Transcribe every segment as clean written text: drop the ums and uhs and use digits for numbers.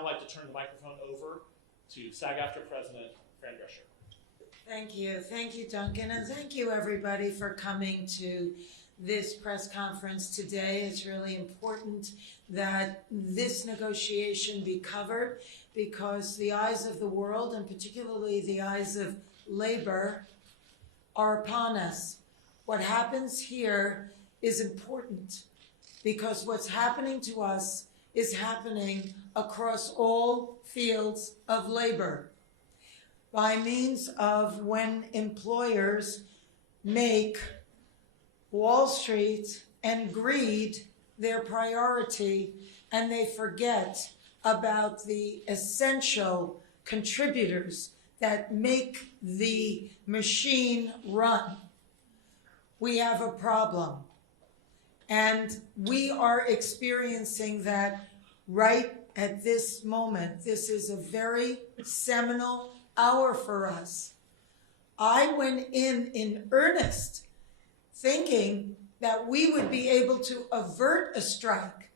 now like to turn the microphone over to SAG-AFTRA President Fran Drescher. Thank you. Thank you, Duncan. And thank you, everybody, for coming to this press conference today. It's really important that this negotiation be covered because the eyes of the world, and particularly the eyes of labor, are upon us. What happens here is important because what's happening to us is happening across all fields of labor by means of when employers make Wall Street and greed their priority and they forget about the essential contributors that make the machine run. We have a problem. And we are experiencing that right at this moment. This is a very seminal hour for us. I went in earnest thinking that we would be able to avert a strike.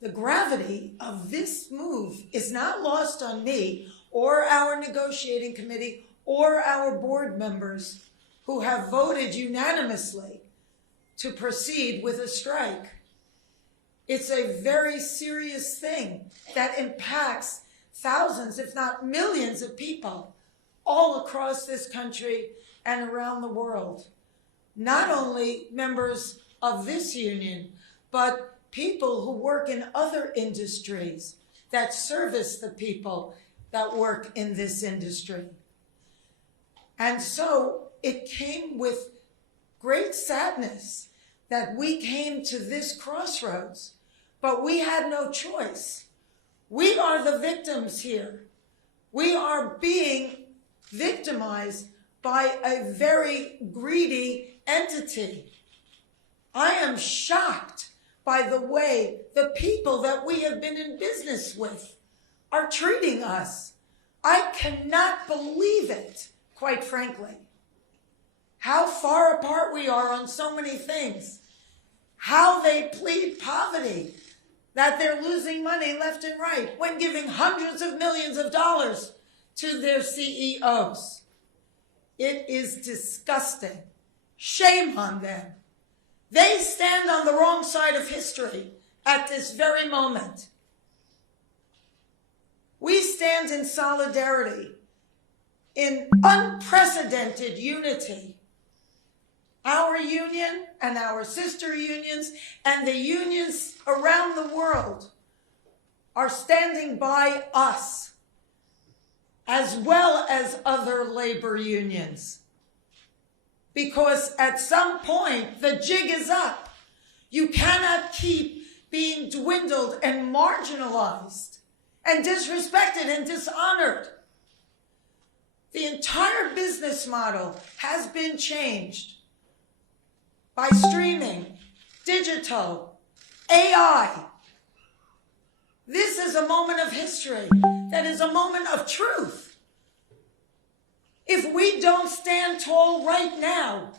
The gravity of this move is not lost on me or our negotiating committee or our board members who have voted unanimously to proceed with a strike. It's a very serious thing that impacts thousands, if not millions of people all across this country and around the world. Not only members of this union, but people who work in other industries that service the people that work in this industry. And so it came with great sadness that we came to this crossroads, but we had no choice. We are the victims here. We are being victimized by a very greedy entity. I am shocked by the way the people that we have been in business with are treating us. I cannot believe it, quite frankly. How far apart we are on so many things. How they plead poverty, that they're losing money left and right when giving hundreds of millions of dollars to their CEOs. It is disgusting. Shame on them. They stand on the wrong side of history at this very moment. We stand in solidarity, in unprecedented unity. Our union and our sister unions and the unions around the world are standing by us, as well as other labor unions. Because at some point, the jig is up. You cannot keep being dwindled and marginalized and disrespected and dishonored. The entire business model has been changed by streaming, digital, AI. This is a moment of history that is a moment of truth. If we don't stand tall right now,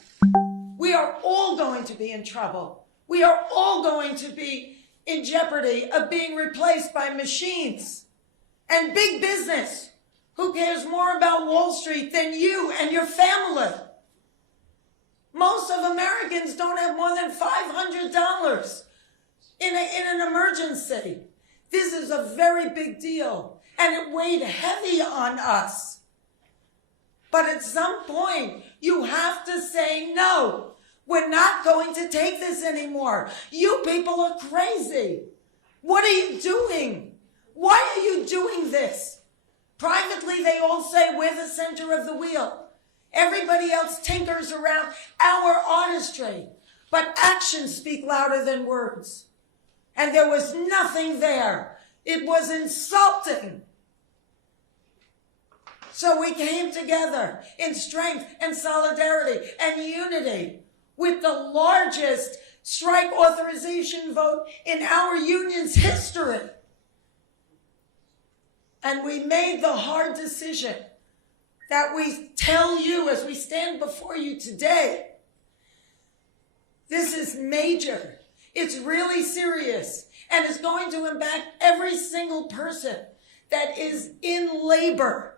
we are all going to be in trouble. We are all going to be in jeopardy of being replaced by machines and big business. Who cares more about Wall Street than you and your family? Most of Americans don't have more than $500 in an emergency. This is a very big deal, and it weighed heavy on us. But at some point, you have to say, no, we're not going to take this anymore. You people are crazy. What are you doing? Why are you doing this? Privately, they all say we're the center of the wheel. Everybody else tinkers around our artistry, but actions speak louder than words. And there was nothing there. It was insulting. So we came together in strength and solidarity and unity with the largest strike authorization vote in our union's history. And we made the hard decision that we tell you as we stand before you today. This is major. It's really serious, and it's going to impact every single person that is in labor.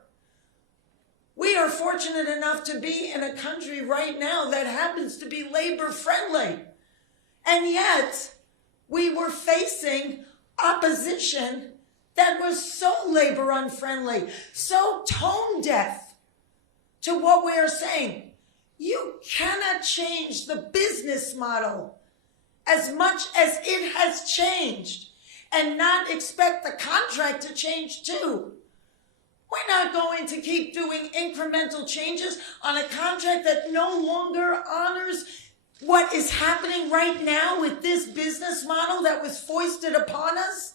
We are fortunate enough to be in a country right now that happens to be labor friendly. And yet, we were facing opposition that was so labor unfriendly, so tone deaf to what we are saying. You cannot change the business model as much as it has changed and not expect the contract to change too. We're not going to keep doing incremental changes on a contract that no longer honors what is happening right now with this business model that was foisted upon us.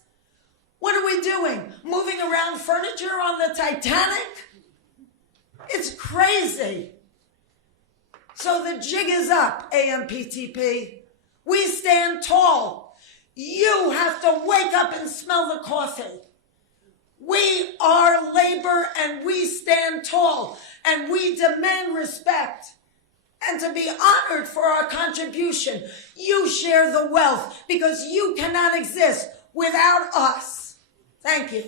What are we doing? Moving around furniture on the Titanic? It's crazy. So the jig is up, AMPTP. We stand tall. You have to wake up and smell the coffee. We are labor and we stand tall and we demand respect and to be honored for our contribution. You share the wealth because you cannot exist without us. Thank you.